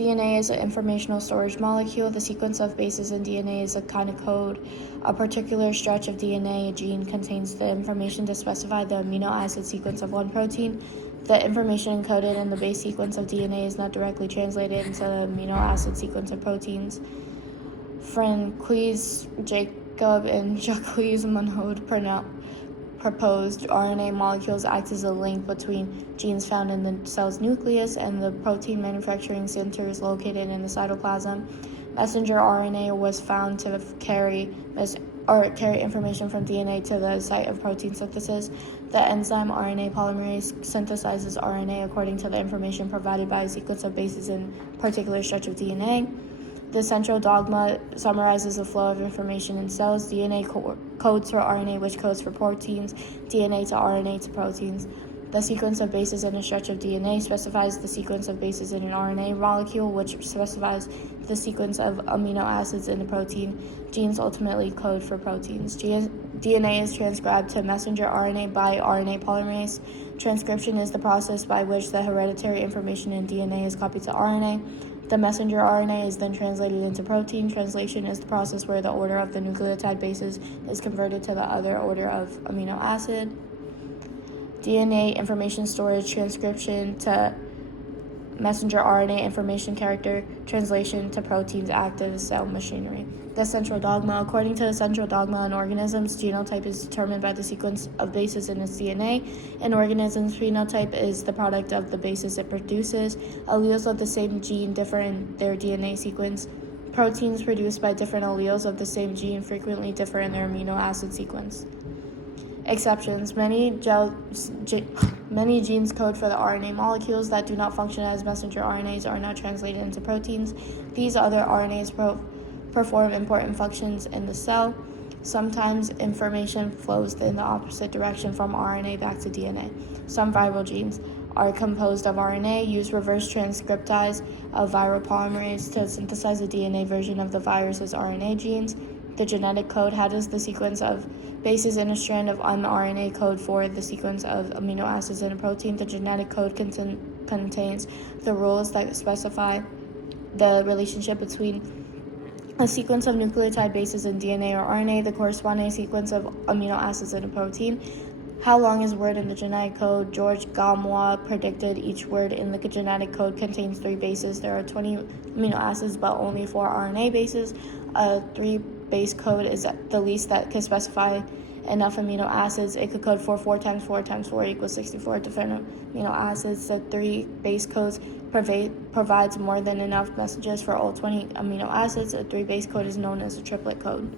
DNA is an informational storage molecule. The sequence of bases in DNA is a kind of code. A particular stretch of DNA, a gene, contains the information to specify the amino acid sequence of one protein. The information encoded in the base sequence of DNA is not directly translated into the amino acid sequence of proteins. Francois Jacob and Jacques Monod proposed RNA molecules act as a link between genes found in the cell's nucleus and the protein manufacturing centers located in the cytoplasm. Messenger RNA was found to carry information from DNA to the site of protein synthesis. The enzyme RNA polymerase synthesizes RNA according to the information provided by a sequence of bases in a particular stretch of DNA. The central dogma summarizes the flow of information in cells. DNA codes for RNA, which codes for proteins, DNA to RNA to proteins. The sequence of bases in a stretch of DNA specifies the sequence of bases in an RNA molecule, which specifies the sequence of amino acids in a protein. Genes ultimately code for proteins. DNA is transcribed to messenger RNA by RNA polymerase. Transcription is the process by which the hereditary information in DNA is copied to RNA. The messenger RNA is then translated into protein. Translation is the process where the order of the nucleotide bases is converted to the other order of amino acid. DNA information storage, transcription to messenger RNA information character, translation to proteins, active cell machinery. The central dogma. According to the central dogma, in organisms, genotype is determined by the sequence of bases in its DNA. In organisms, phenotype is the product of the bases it produces. Alleles of the same gene differ in their DNA sequence. Proteins produced by different alleles of the same gene frequently differ in their amino acid sequence. Exceptions. Many genes code for the RNA molecules that do not function as messenger RNAs are not translated into proteins. These other RNAs perform important functions in the cell. Sometimes information flows in the opposite direction from RNA back to DNA. Some viral genes are composed of RNA, use reverse transcriptase of viral polymerase to synthesize the DNA version of the virus's RNA genes. The genetic code. How does the sequence of bases in a strand of mRNA code for the sequence of amino acids in a protein? The genetic code contains the rules that specify the relationship between a sequence of nucleotide bases in DNA or RNA, the corresponding sequence of amino acids in a protein. How long is word in the genetic code? George Gamow predicted each word in the genetic code contains 3 bases. There are 20 amino acids, but only 4 RNA bases. A 3-base code is the least that can specify enough amino acids. It could code for 4 times 4 times 4 equals 64 different amino acids. The 3-base codes provides more than enough messages for all 20 amino acids. A 3-base code is known as a triplet code.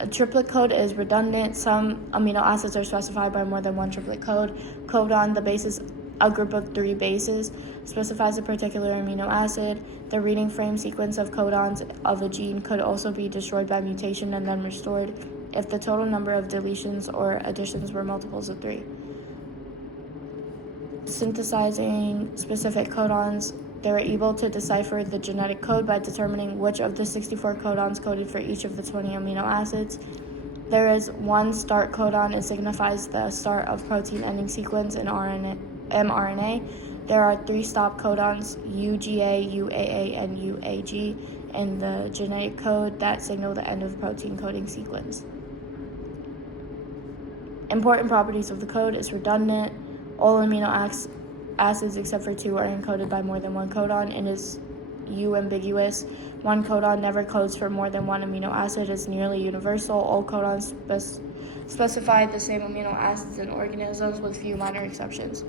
A triplet code is redundant. Some amino acids are specified by more than one triplet code. Codon, the base is a group of 3 bases, specifies a particular amino acid. The reading frame sequence of codons of a gene could also be destroyed by mutation and then restored if the total number of deletions or additions were multiples of 3. Synthesizing specific codons. They were able to decipher the genetic code by determining which of the 64 codons coded for each of the 20 amino acids. There is one start codon. It signifies the start of protein ending sequence in mRNA. There are 3 stop codons, UGA, UAA, and UAG, in the genetic code that signal the end of protein coding sequence. Important properties of the code is redundant. All amino acids except for 2 are encoded by more than one codon and is U-ambiguous. One codon never codes for more than one amino acid. It's nearly universal. All codons specify the same amino acids in organisms with few minor exceptions.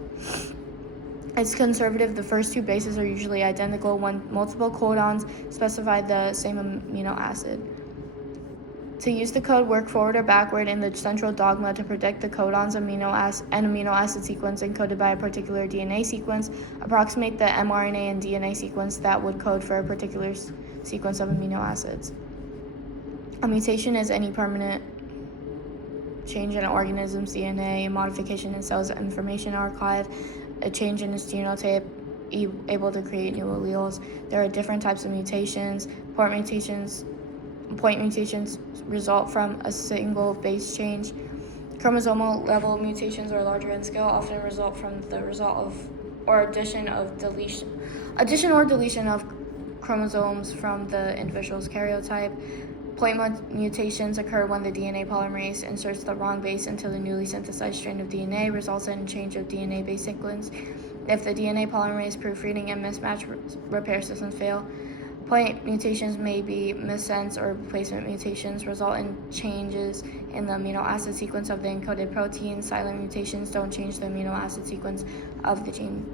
It's conservative. The first 2 bases are usually identical when multiple codons specify the same amino acid. To use the code, work forward or backward in the central dogma to predict the codons amino acid sequence encoded by a particular DNA sequence. Approximate the mRNA and DNA sequence that would code for a particular sequence of amino acids. A mutation is any permanent change in an organism's DNA, a modification in cells' information archive, a change in its genotype, able to create new alleles. There are different types of mutations. Point mutations result from a single base change. Chromosomal level mutations are larger in scale, often result from the result of or addition of deletion Addition or deletion of chromosomes from the individual's karyotype. Point mutations occur when the DNA polymerase inserts the wrong base into the newly synthesized strand of DNA, results in a change of DNA base sequence. If the DNA polymerase proofreading and mismatch repair systems fail, point mutations may be missense or replacement mutations, result in changes in the amino acid sequence of the encoded protein. Silent mutations don't change the amino acid sequence of the gene.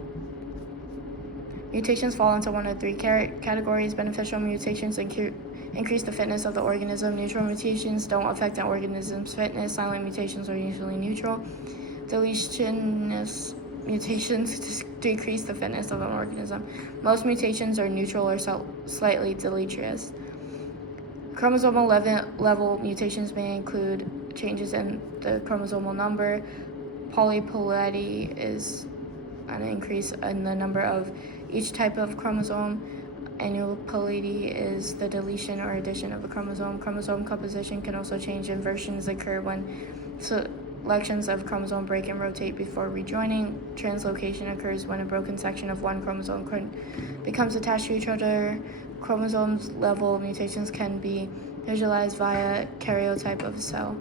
Mutations fall into one of three categories. Beneficial mutations increase the fitness of the organism. Neutral mutations don't affect an organism's fitness. Silent mutations are usually neutral. Deletionist mutations decrease the fitness of an organism. Most mutations are neutral or slightly deleterious. Chromosomal level mutations may include changes in the chromosomal number. Polyploidy is an increase in the number of each type of chromosome. Aneuploidy is the deletion or addition of a chromosome. Chromosome composition can also change. Inversions occur when selections of chromosome break and rotate before rejoining. Translocation occurs when a broken section of one chromosome becomes attached to each other. Chromosomes level mutations can be visualized via karyotype of a cell.